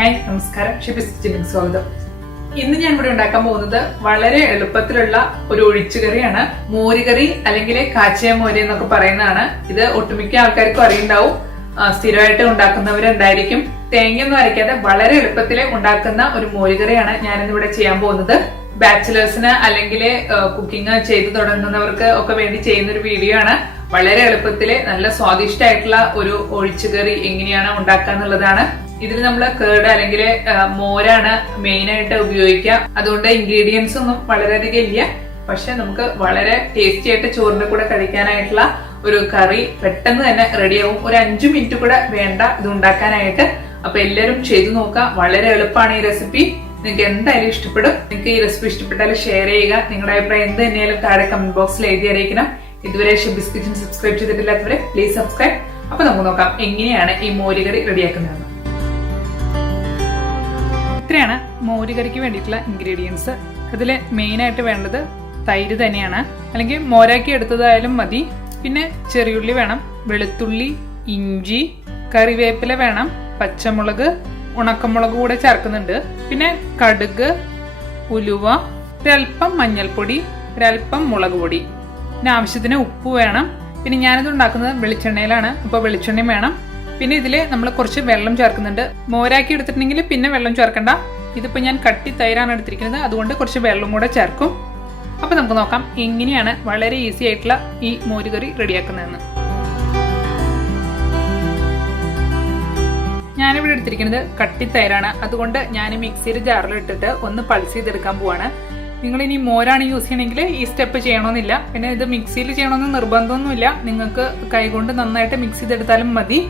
Hi നമസ്കാരം, ഷെബീസ് കിച്ചണിലേക്ക് സ്വാഗതം. ഇന്ന് ഞാൻ ഇവിടെ ഉണ്ടാക്കാൻ പോകുന്നത് വളരെ എളുപ്പത്തിലുള്ള ഒരു ഒഴിച്ചുകറിയാണ്. മോരുകറി അല്ലെങ്കിൽ കാച്ചിയ മോര് എന്നൊക്കെ പറയുന്നതാണ്. ഇത് ഒട്ടുമിക്ക ആൾക്കാർക്കും അറിയുണ്ടാവും, സ്ഥിരമായിട്ട് ഉണ്ടാക്കുന്നവരുണ്ടായിരിക്കും. തേങ്ങയൊന്നും അരയ്ക്കാതെ വളരെ എളുപ്പത്തിൽ ഉണ്ടാക്കുന്ന ഒരു മോരുകറിയാണ് ഞാനിന്ന് ഇവിടെ ചെയ്യാൻ പോകുന്നത്. ബാച്ചിലേഴ്സിന് അല്ലെങ്കിൽ കുക്കിംഗ് ചെയ്തു തുടങ്ങുന്നവർക്ക് ഒക്കെ വേണ്ടി ചെയ്യുന്ന ഒരു വീഡിയോ ആണ്. വളരെ എളുപ്പത്തില് നല്ല സ്വാദിഷ്ടമായിട്ടുള്ള ഒരു ഒഴിച്ചുകറി എങ്ങനെയാണ് ഉണ്ടാക്കുക എന്നുള്ളതാണ്. ഇതിൽ നമ്മൾ കേട് അല്ലെങ്കിൽ മോരാണ് മെയിൻ ആയിട്ട് ഉപയോഗിക്കുക. അതുകൊണ്ട് ഇൻഗ്രീഡിയൻസ് ഒന്നും വളരെയധികം ഇല്ല. പക്ഷെ നമുക്ക് വളരെ ടേസ്റ്റി ആയിട്ട് ചോറിന്റെ കൂടെ കഴിക്കാനായിട്ടുള്ള ഒരു കറി പെട്ടെന്ന് തന്നെ റെഡിയാവും. ഒരു 5 മിനിറ്റ് കൂടെ വേണ്ട ഇത് ഉണ്ടാക്കാനായിട്ട്. അപ്പൊ എല്ലാവരും ചെയ്തു നോക്കുക. വളരെ എളുപ്പമാണ് ഈ റെസിപ്പി. നിങ്ങൾക്ക് എന്തായാലും ഇഷ്ടപ്പെടും. നിങ്ങൾക്ക് ഈ റെസിപ്പി ഇഷ്ടപ്പെട്ടാൽ ഷെയർ ചെയ്യുക. നിങ്ങളുടെ അഭിപ്രായം എന്ത് തന്നെയാലും താഴെ കമന്റ് ബോക്സിൽ എഴുതി അറിയിക്കണം. ഇതുവരെ Shebi's kitchen subscribe ചെയ്തിട്ടില്ലാത്തവരെ please subscribe. അപ്പൊ നമുക്ക് നോക്കാം എങ്ങനെയാണ് ഈ മോരുകറി റെഡിയാക്കുന്നതെന്ന്. ഇത്രയാണ് മോരുകറിക്ക് വേണ്ടിയിട്ടുള്ള ഇൻഗ്രീഡിയൻസ്. അതിൽ മെയിൻ ആയിട്ട് വേണ്ടത് തൈര് തന്നെയാണ്, അല്ലെങ്കിൽ മോരാക്കി എടുത്തതായാലും മതി. പിന്നെ ചെറിയുള്ളി വേണം, വെളുത്തുള്ളി, ഇഞ്ചി, കറിവേപ്പില വേണം, പച്ചമുളക്, ഉണക്കമുളക് കൂടെ ചേർക്കുന്നുണ്ട്. പിന്നെ കടുക്, ഉലുവ, ഒരൽപ്പം മഞ്ഞൾപ്പൊടി, ഒരൽപ്പം മുളക് പൊടി, പിന്നെ ആവശ്യത്തിന് ഉപ്പ് വേണം. പിന്നെ ഞാനിത് ഉണ്ടാക്കുന്നത് വെളിച്ചെണ്ണയിലാണ്, അപ്പോൾ വെളിച്ചെണ്ണയും വേണം. പിന്നെ ഇതിൽ നമ്മൾ കുറച്ച് വെള്ളം ചേർക്കുന്നുണ്ട്. മോരാക്കി എടുത്തിട്ടുണ്ടെങ്കിൽ പിന്നെ വെള്ളം ചേർക്കണ്ട. ഇതിപ്പോ ഞാൻ കട്ടി തൈരാണ് എടുത്തിരിക്കുന്നത്, അതുകൊണ്ട് കുറച്ച് വെള്ളം കൂടെ ചേർക്കും. അപ്പൊ നമുക്ക് നോക്കാം എങ്ങനെയാണ് വളരെ ഈസി ആയിട്ടുള്ള ഈ മോരുകറി റെഡിയാക്കുന്നതെന്ന്. ഞാനിവിടെ എടുത്തിരിക്കുന്നത് കട്ടി തൈരാണ്, അതുകൊണ്ട് ഞാൻ മിക്സിയുടെ ജാറിൽ ഇട്ടിട്ട് ഒന്ന് പൾസ് ചെയ്തെടുക്കാൻ പോവാണ്. നിങ്ങൾ ഇനി മോരാണ് യൂസ് ചെയ്യണമെങ്കിൽ ഈ സ്റ്റെപ്പ് ചെയ്യണമെന്നില്ല. പിന്നെ ഇത് മിക്സിയിൽ ചെയ്യണമെന്ന് നിർബന്ധമൊന്നുമില്ല. നിങ്ങൾക്ക് കൈകൊണ്ട് നന്നായിട്ട് മിക്സ് ചെയ്തെടുത്താലും മതി.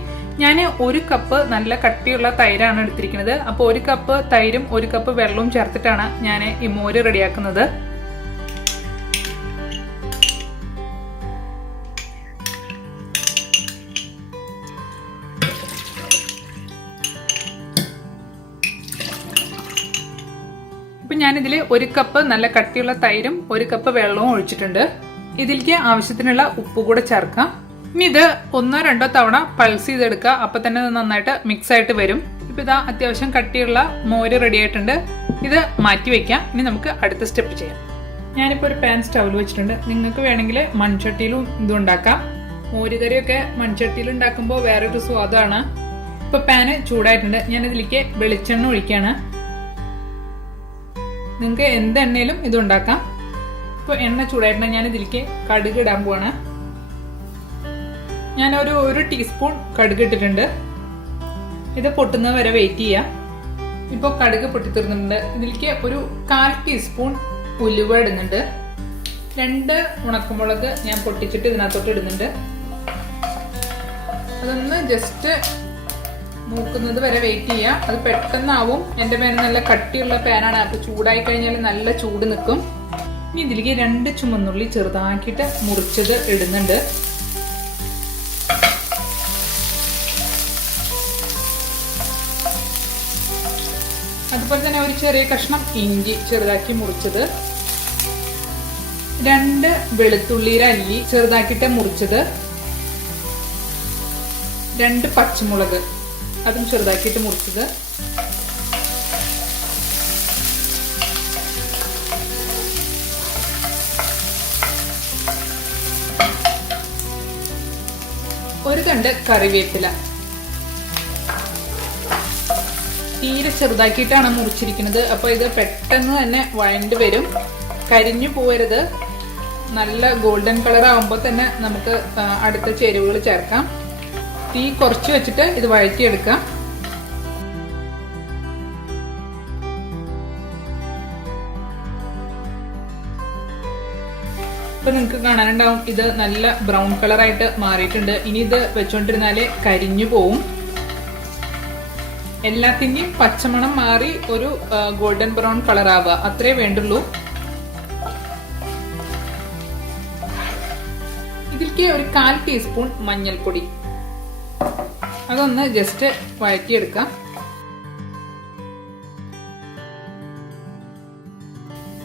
ഞാൻ 1 കപ്പ് നല്ല കട്ടിയുള്ള തൈരാണ് എടുത്തിരിക്കുന്നത്. അപ്പോൾ 1 കപ്പ് തൈരും 1 കപ്പ് വെള്ളവും ചേർത്തിട്ടാണ് ഞാൻ ഈ മോര് റെഡിയാക്കുന്നത്. ഇപ്പൊ ഞാനിതിൽ 1 കപ്പ് നല്ല കട്ടിയുള്ള തൈരും 1 കപ്പ് വെള്ളവും ഒഴിച്ചിട്ടുണ്ട്. ഇതിലേക്ക് ആവശ്യത്തിനുള്ള ഉപ്പ് കൂടെ ചേർക്കാം. ഇനി ഇത് 1-2 തവണ പൾസ് ചെയ്തെടുക്കുക. അപ്പൊ തന്നെ നന്നായിട്ട് മിക്സ് ആയിട്ട് വരും. ഇപ്പൊ ഇതാ അത്യാവശ്യം കട്ടിയുള്ള മോര് റെഡി ആയിട്ടുണ്ട്. ഇത് മാറ്റി വെക്കാം. ഇനി നമുക്ക് അടുത്ത സ്റ്റെപ്പ് ചെയ്യാം. ഞാനിപ്പോ ഒരു പാൻ സ്റ്റൗവിൽ വെച്ചിട്ടുണ്ട്. നിങ്ങൾക്ക് വേണമെങ്കിൽ മൺചട്ടിയിലും ഇത് ഉണ്ടാക്കാം. മോരുകറിയൊക്കെ മൺചട്ടിയിൽ ഉണ്ടാക്കുമ്പോൾ വേറൊരു സ്വാദാണ്. ഇപ്പൊ പാന് ചൂടായിട്ടുണ്ട്. ഞാൻ ഇതിലേക്ക് വെളിച്ചെണ്ണ ഒഴിക്കാണ്. നിങ്ങൾക്ക് എന്ത് എണ്ണയിലും ഇത് ഉണ്ടാക്കാം. ഇപ്പൊ എണ്ണ ചൂടായിട്ടുണ്ട്. ഞാൻ ഇതിലേക്ക് കടുക് ഇടാൻ പോവാണ്. ഞാൻ ഒരു 1 ടീസ്പൂൺ കടുക് ഇട്ടിട്ടുണ്ട്. ഇത് പൊട്ടുന്നത് വരെ വെയിറ്റ് ചെയ്യാം. ഇപ്പൊ കടുക് പൊട്ടിത്തീർന്നിട്ടുണ്ട്. ഇതിലേക്ക് ഒരു 1/4 ടീസ്പൂൺ ഉലുവ ഇടുന്നുണ്ട്. 2 ഉണക്കമുളക് ഞാൻ പൊട്ടിച്ചിട്ട് ഇതിനകത്തോട്ട് ഇടുന്നുണ്ട്. അതൊന്ന് ജസ്റ്റ് മൂക്കുന്നത് വരെ വെയിറ്റ് ചെയ്യാം. അത് പെട്ടെന്നാവും. എന്റെ പാൻ നല്ല കട്ടിയുള്ള പാനാണ്, അപ്പൊ ചൂടായി കഴിഞ്ഞാൽ നല്ല ചൂട് നിൽക്കും. ഇനി ഇതിലേക്ക് 2 ചുമന്നുള്ളി ചെറുതാക്കിയിട്ട് മുറിച്ചത് ഇടുന്നുണ്ട്. അതുപോലെ തന്നെ ഒരു ചെറിയ കഷ്ണം ഇഞ്ചി ചെറുതാക്കി മുറിച്ചത്, 2 വെളുത്തുള്ളിയുടെ അല്ലി ചെറുതാക്കിയിട്ട് മുറിച്ചത്, 2 പച്ചമുളക് അതും ചെറുതാക്കിയിട്ട് മുറിച്ചത്, ഒരു തണ്ട് കറിവേപ്പില. തീരെ ചെറുതാക്കിയിട്ടാണ് മുറിച്ചിരിക്കുന്നത്. അപ്പൊ ഇത് പെട്ടെന്ന് തന്നെ വഴണ്ട് വരും, കരിഞ്ഞു പോകരുത്. നല്ല ഗോൾഡൻ കളർ ആകുമ്പോൾ തന്നെ നമുക്ക് അടുത്ത ചേരുവകൾ ചേർക്കാം. തീ കുറച്ച് വെച്ചിട്ട് ഇത് വഴറ്റിയെടുക്കാം. ഇപ്പൊ നിങ്ങൾക്ക് കാണാനുണ്ടാവും ഇത് നല്ല ബ്രൗൺ കളറായിട്ട് മാറിയിട്ടുണ്ട്. ഇനി ഇത് വെച്ചോണ്ടിരുന്നാലേ കരിഞ്ഞു പോവും. എല്ലാത്തിന്റെയും പച്ചമണം മാറി ഒരു ഗോൾഡൻ ബ്രൗൺ കളർ ആവുക, അത്രേ വേണ്ടുള്ളൂ. ഇതിലേക്ക് ഒരു 1/4 ടീസ്പൂൺ മഞ്ഞൾപ്പൊടി, അതൊന്ന് ജസ്റ്റ് വഴറ്റിയെടുക്കാം.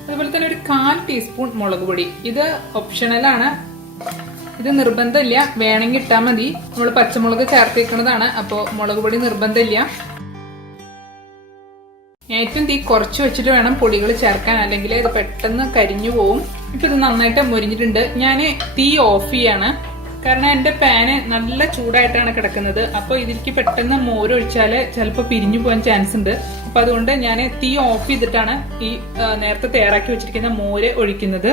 അതുപോലെ തന്നെ ഒരു 1/4 ടീസ്പൂൺ മുളക് പൊടി. ഇത് ഓപ്ഷണലാണ്, ഇത് നിർബന്ധമില്ല, വേണമെങ്കിൽ ഇട്ടാൽ മതി. നമ്മൾ പച്ചമുളക് ചേർത്തേക്കുന്നതാണ്, അപ്പോൾ മുളക് പൊടി നിർബന്ധമില്ല. ഏറ്റവും തീ കുറച്ച് വെച്ചിട്ട് വേണം പൊടികൾ ചേർക്കാൻ, അല്ലെങ്കിൽ ഇത് പെട്ടെന്ന് കരിഞ്ഞു പോവും. ഇപ്പൊ ഇത് നന്നായിട്ട് മുരിഞ്ഞിട്ടുണ്ട്. ഞാൻ തീ ഓഫ് ചെയ്യാണ്, കാരണം എന്റെ പാന് നല്ല ചൂടായിട്ടാണ് കിടക്കുന്നത്. അപ്പൊ ഇതിലേക്ക് പെട്ടെന്ന് മോര് ഒഴിച്ചാല് ചിലപ്പോൾ പിരിഞ്ഞു പോകാൻ ചാൻസ് ഉണ്ട്. അപ്പൊ അതുകൊണ്ട് ഞാൻ തീ ഓഫ് ചെയ്തിട്ടാണ് ഈ നേരത്തെ തയ്യാറാക്കി വെച്ചിരിക്കുന്ന മോര് ഒഴിക്കുന്നത്.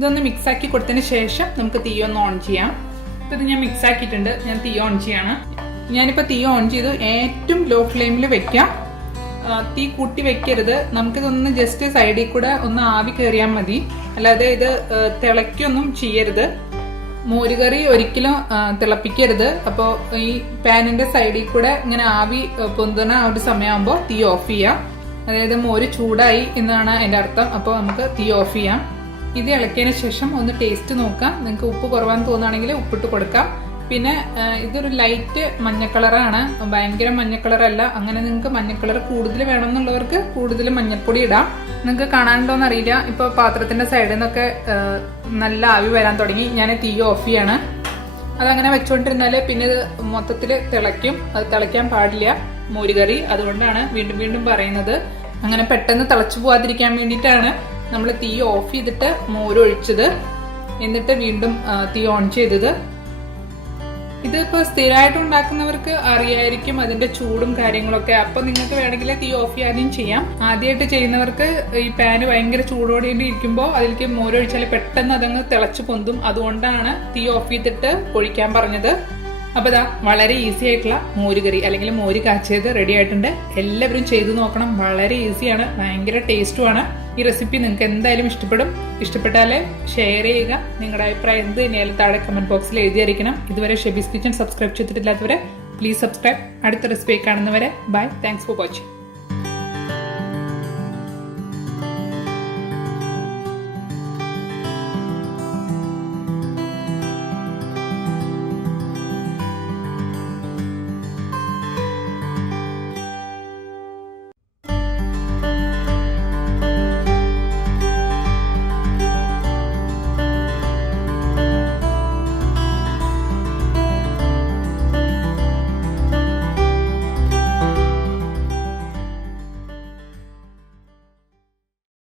ഇതൊന്ന് മിക്സ് ആക്കി കൊടുത്തതിന് ശേഷം നമുക്ക് തീ ഒന്ന് ഓൺ ചെയ്യാം. ഇപ്പൊ ഇത് ഞാൻ മിക്സ് ആക്കിയിട്ടുണ്ട്. ഞാൻ തീ ഓൺ ചെയ്യാണ്. ഞാനിപ്പോ തീ ഓൺ ചെയ്തു. ഏറ്റവും ലോ ഫ്ലെയിമിൽ വെക്കാം, തീ കൂട്ടി വെക്കരുത്. നമുക്കിതൊന്ന് ജസ്റ്റ് സൈഡിൽ കൂടെ ഒന്ന് ആവി കയറിയാൽ മതി, അല്ലാതെ ഇത് തിളയ്ക്കൊന്നും ചെയ്യരുത്. മോരുകറി ഒരിക്കലും തിളപ്പിക്കരുത്. അപ്പോൾ ഈ പാനിന്റെ സൈഡിൽ കൂടെ ഇങ്ങനെ ആവി പൊന്തുന്ന ആ ഒരു സമയമാകുമ്പോൾ തീ ഓഫ് ചെയ്യാം. അതായത് മോര് ചൂടായി എന്നാണ് അതിന്റെ അർത്ഥം. അപ്പോൾ നമുക്ക് തീ ഓഫ് ചെയ്യാം. ഇത് ഇളക്കിയതിന് ശേഷം ഒന്ന് ടേസ്റ്റ് നോക്കാം. നിങ്ങൾക്ക് ഉപ്പ് കുറവാന്ന് തോന്നുകയാണെങ്കിൽ ഉപ്പിട്ട് കൊടുക്കാം. പിന്നെ ഇതൊരു ലൈറ്റ് മഞ്ഞ കളറാണ്, ഭയങ്കര മഞ്ഞ കളറല്ല. അങ്ങനെ നിങ്ങൾക്ക് മഞ്ഞ കളർ കൂടുതൽ വേണമെന്നുള്ളവർക്ക് കൂടുതൽ മഞ്ഞൾപ്പൊടി ഇടാം. നിങ്ങൾക്ക് കാണാനുണ്ടോന്ന് അറിയില്ല, ഇപ്പൊ പാത്രത്തിന്റെ സൈഡിൽ നിന്നൊക്കെ നല്ല ആവി വരാൻ തുടങ്ങി. ഞാൻ തീ ഓഫ് ചെയ്യാണ്. അതങ്ങനെ വെച്ചുകൊണ്ടിരുന്നാല് പിന്നെ ഇത് മൊത്തത്തിൽ തിളയ്ക്കും. അത് തിളയ്ക്കാൻ പാടില്ല മോരുകറി. അതുകൊണ്ടാണ് വീണ്ടും വീണ്ടും പറയുന്നത്. അങ്ങനെ പെട്ടെന്ന് തിളച്ചു പോവാതിരിക്കാൻ വേണ്ടിയിട്ടാണ് നമ്മൾ തീ ഓഫ് ചെയ്തിട്ട് മോര് ഒഴിച്ചത്, എന്നിട്ട് വീണ്ടും തീ ഓൺ ചെയ്തത്. ഇതിപ്പോ സ്ഥിരമായിട്ട് ഉണ്ടാക്കുന്നവർക്ക് അറിയായിരിക്കും അതിന്റെ ചൂടും കാര്യങ്ങളൊക്കെ. അപ്പൊ നിങ്ങൾക്ക് വേണമെങ്കിൽ തീ ഓഫ് ചെയ്യാതെയും ചെയ്യാം. ആദ്യമായിട്ട് ചെയ്യുന്നവർക്ക് ഈ പാന് ഭയങ്കര ചൂടോടെ ഇരിക്കുമ്പോൾ അതിലേക്ക് മോര് ഒഴിച്ചാൽ പെട്ടെന്ന് അതങ്ങ് തിളച്ചു പൊന്തും. അതുകൊണ്ടാണ് തീ ഓഫ് ചെയ്തിട്ട് ഒഴിക്കാൻ പറഞ്ഞത്. അപ്പൊ ഇതാ വളരെ ഈസി ആയിട്ടുള്ള മോരുകറി അല്ലെങ്കിൽ മോര് കാച്ചിയത് റെഡി ആയിട്ടുണ്ട്. എല്ലാവരും ചെയ്തു നോക്കണം. വളരെ ഈസിയാണ്, ഭയങ്കര ടേസ്റ്റുമാണ്. ഈ റെസിപ്പി നിങ്ങൾക്ക് എന്തായാലും ഇഷ്ടപ്പെടും. ഇഷ്ടപ്പെട്ടാലേ ഷെയർ ചെയ്യുക. നിങ്ങളുടെ അഭിപ്രായം എന്ത് തന്നെയാലും താഴെ കമന്റ് ബോക്സിൽ എഴുതിയിരിക്കണം. ഇതുവരെ Shebi's kitchen subscribe ചെയ്തിട്ടില്ലാത്തവരെ please subscribe. അടുത്ത റെസിപ്പി കാണുന്നവരെ ബൈ. Thanks for watching.